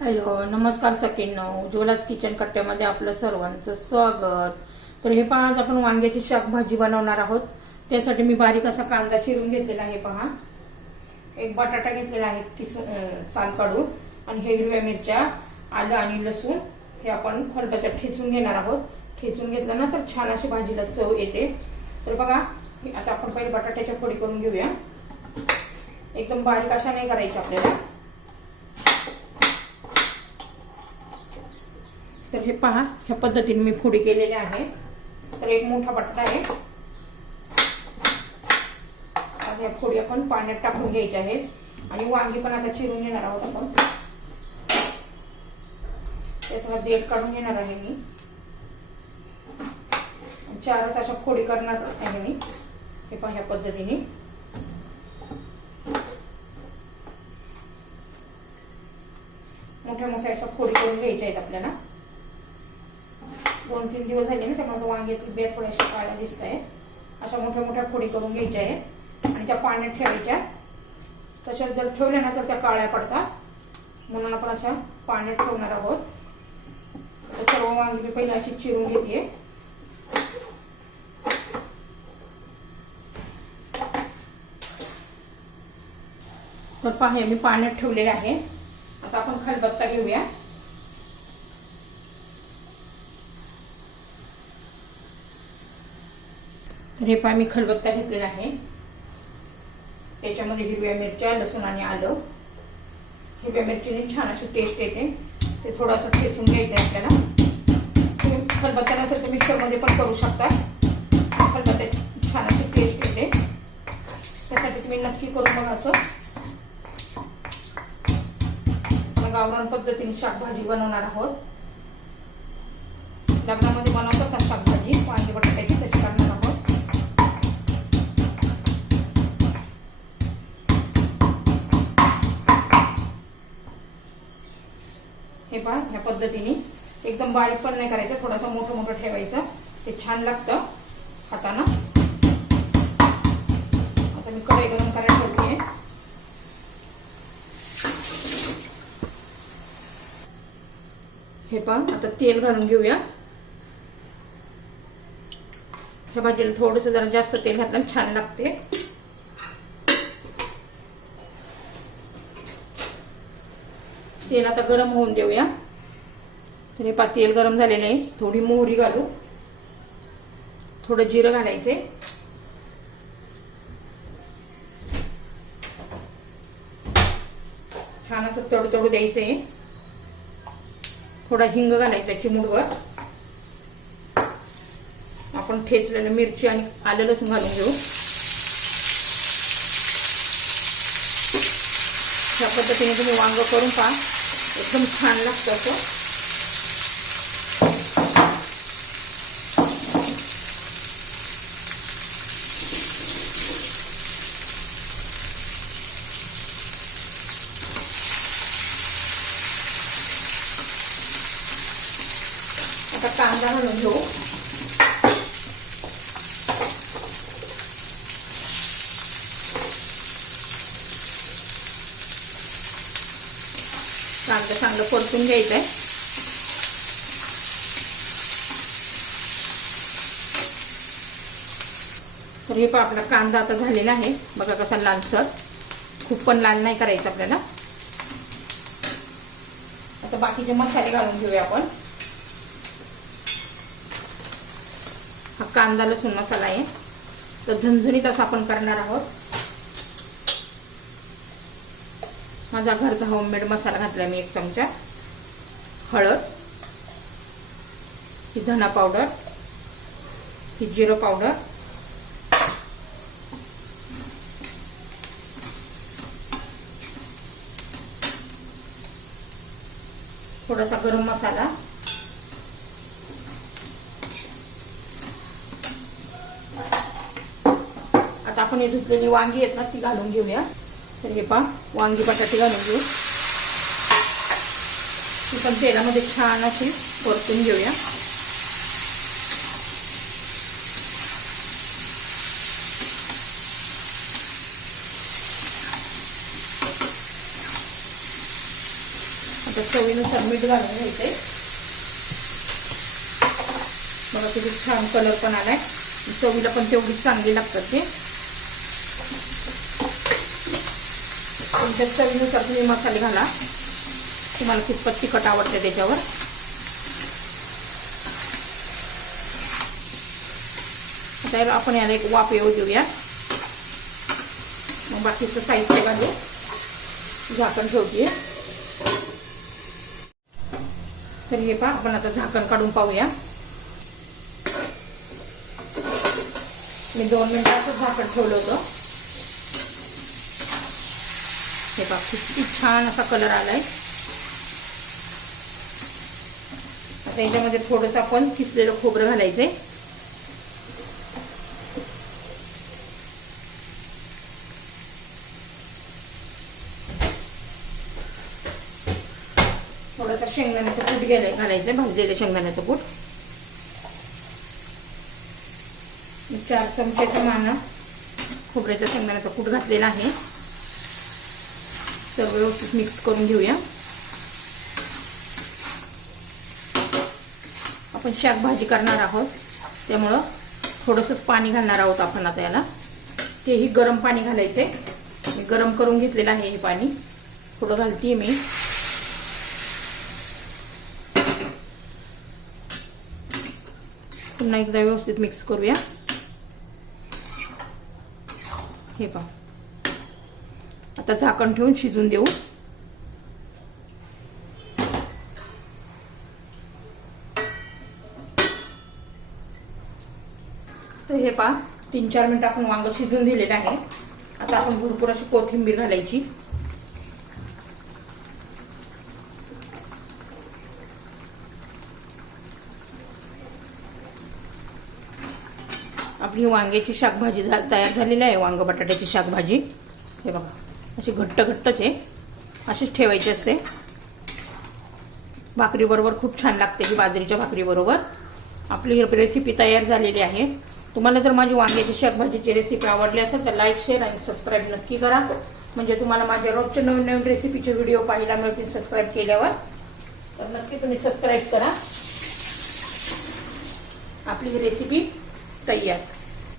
Hello नमस्कार सकिन उज्ज्वलाच kitchen कट्ट्यामध्ये आपलं सर्वांचं स्वागत. तर हे पहा आज आपण वांग्याची शाक भाजी बनवणार आहोत. त्यासाठी मी बारीक असा कांदा चिरून घेतलेला आहे पहा. एक बटाटा घेतलेला आहे किसून साल काढून. आणि हे हिरव्या मिरच्या आलं आणि लसूण हे आपण खलबत्यात ठेचून घेणार आहोत. ठेचून घेतलं ना तर छान अशी भाजीला चव येते. तर बघा हे आता आपण पहिले बटाट्याच्या फोडी करून घेऊया. एकदम बारीक अशा नाही करायच्या आपल्याला. तर हे पहा ह्या पद्धतीने मी फोडी केलेल्या आहेत तर एक मोठा बटाटा आहे. ह्या फोडी आपण पाण्यात टाकून घ्यायच्या आहेत. आणि वांगी पण आता चिरून घेणार आहोत आपण. त्याचा देठ काढून घेणार आहे मी. चारच अशा फोडी करणार आहे मी. हे पहा ह्या पद्धतीने. मोठ्या मोठ्या अशा फोडी करून घ्यायच्या आहेत आपल्याला. दोन तीन दिवस झाले ना त्यामुळे वांग्यातील बिया थोड्याशा काळ्या दिसत आहेत अशा मोठ्या मोठ्या फोडी करून घ्यायच्या आहेत. आणि त्या पाण्यात ठेवायच्या. तशा जर ठेवल्या ना तर त्या काळ्या पडतात. म्हणून आपण अशा पाण्यात ठेवणार आहोत. तर सर्व वांगी मी पहिले अशी चिरून घेते. तर पहा मी पाण्यात ठेवलेले आहे. आता आपण खलबत्ता घेऊया. हे पहा मी खलबत्ता घेतलेला आहे. त्याच्यामध्ये हिरव्या मिरच्या लसूण आणि आलं. हिरव्या मिरचीने छान अशी टेस्ट येते. ते थोडंसं ठेचून घ्यायचं आहे आपल्याला. तुम्ही खलबत्ता नसेल तर मिक्सरमध्ये पण करू शकता. खलबत्त्याची छान अशी टेस्ट येते. त्यासाठी तुम्ही नक्की करून बघा असं. गावरान पद्धतीने शाकभाजी बनवणार आहोत. लग्नामध्ये बनवतात ना शाकभाजी? वांगी पहा ह्या पद्धतीने. एकदम बारीक पण नाही करायचं थोडंसं मोठं मोठं ठेवायचं. ते छान लागतं खाताना आता मी कढई गरम करायला ठेवते हे पहा आता तेल घालून घेऊया. ह्या भाजीला थोडंसं जरा जास्त तेल घातलं छान लागते. तेल आता गरम होऊन देऊया. तर हे पहा तेल गरम झालेलं आहे. थोडी मोहरी घालू. थोडं जिरं घालायचे छान असं तडू तडू द्यायचं आहे थोडा हिंग घालायचा चिमूडवर आपण ठेचलेलं मिरची आणि आलं लसूण घालून घेऊ. ह्या पद्धतीने तुम्ही वांग करून पहा. एकदम छान लागतं असं. आता कांदा घालून घेऊ कांदा चांगलं परतून घ्यायचं आहे तर हे पण आपला कांदा आता झालेला आहे. बघा कसा लालसर. खूप पण लाल नाही करायचं आपल्याला. आता बाकीचे मसाले घालून घेऊया आपण. हा कांदा लसूण मसाला आहे. तर झणझणीत असा आपण करणार आहोत. माझा घरचा होममेड मसाला घातला मी एक चमचा. हळद ही धना पावडर ही जिरं पावडर थोडासा गरम मसाला आता आपण हे धुतलेली वांगी आहेत ना ती घालून घेऊया. तर हे पा वांगी बटाटे घालून घेऊ. ती पण तेलामध्ये छान अशी परतून घेऊया. आता चवीनुसार मीठ घालून घ्यायचंय. बघा किती छान कलर पण आलाय. चवीला पण तेवढीच चांगली लागतात ते. तुमच्या चवीनुसार तुम्ही मसाले घाला. तुम्हाला कितपत तिखट आवडते त्याच्यावर. आता आपण याला एक वाफ येऊ देऊया. मग बाकीचं साहित्य घालू झाकण ठेवते तर हे पहा आपण आता झाकण काढून पाहूया. मी दोन मिनिटाचं झाकण ठेवलं होतं. हे पहा किती छान असा कलर आलाय. आता याच्यामध्ये थोडंसं आपण किसलेलं खोबरं घालायचंय. थोडासा शेंगदाण्याचं कूट गेलाय घालायचं भाजलेलं शेंगदाण्याचं कूट. चार चमच्याचं माना खोबऱ्याच्या शेंगदाण्याचा कूट घातलेला आहे. सगळं व्यवस्थित मिक्स करून घेऊया. आपण शाक भाजी करणार आहोत. त्यामुळं थोडंसंच पाणी घालणार आहोत आपण आता याला. तेही गरम पाणी घालायचे मी गरम करून घेतलेलं आहे हे पाणी. थोडं घालते मी. पुन्हा एकदा व्यवस्थित मिक्स करूया. हे पाहू. आता झाकण ठेवून शिजून देऊ. तर हे पहा तीन चार मिनटं आपण वांग शिजून दिलेलं आहे. आता आपण भरपूर अशी कोथिंबीर घालायची. आपली वांग्याची शाकभाजी तयार झालेली आहे वांग बटाट्याची शाकभाजी. हे बघा. अशी घट्ट घट्टच आहे. अशीच ठेवायची असते. भाकरीबरोबर खूप छान लागते ही बाजरीच्या भाकरीबरोबर आपली रेसिपी तयार झालेली आहे. तुम्हाला जर माझी वांग्याची शाकभाजीची रेसिपी आवडली असेल तर लाईक शेअर आणि सबस्क्राईब नक्की करा. म्हणजे तुम्हाला माझ्या रोजच्या नवीन नवीन रेसिपीचे व्हिडिओ पाहायला मिळतील सबस्क्राईब केल्यावर. तर नक्की तुम्ही सबस्क्राईब करा. आपली ही रेसिपी तयार.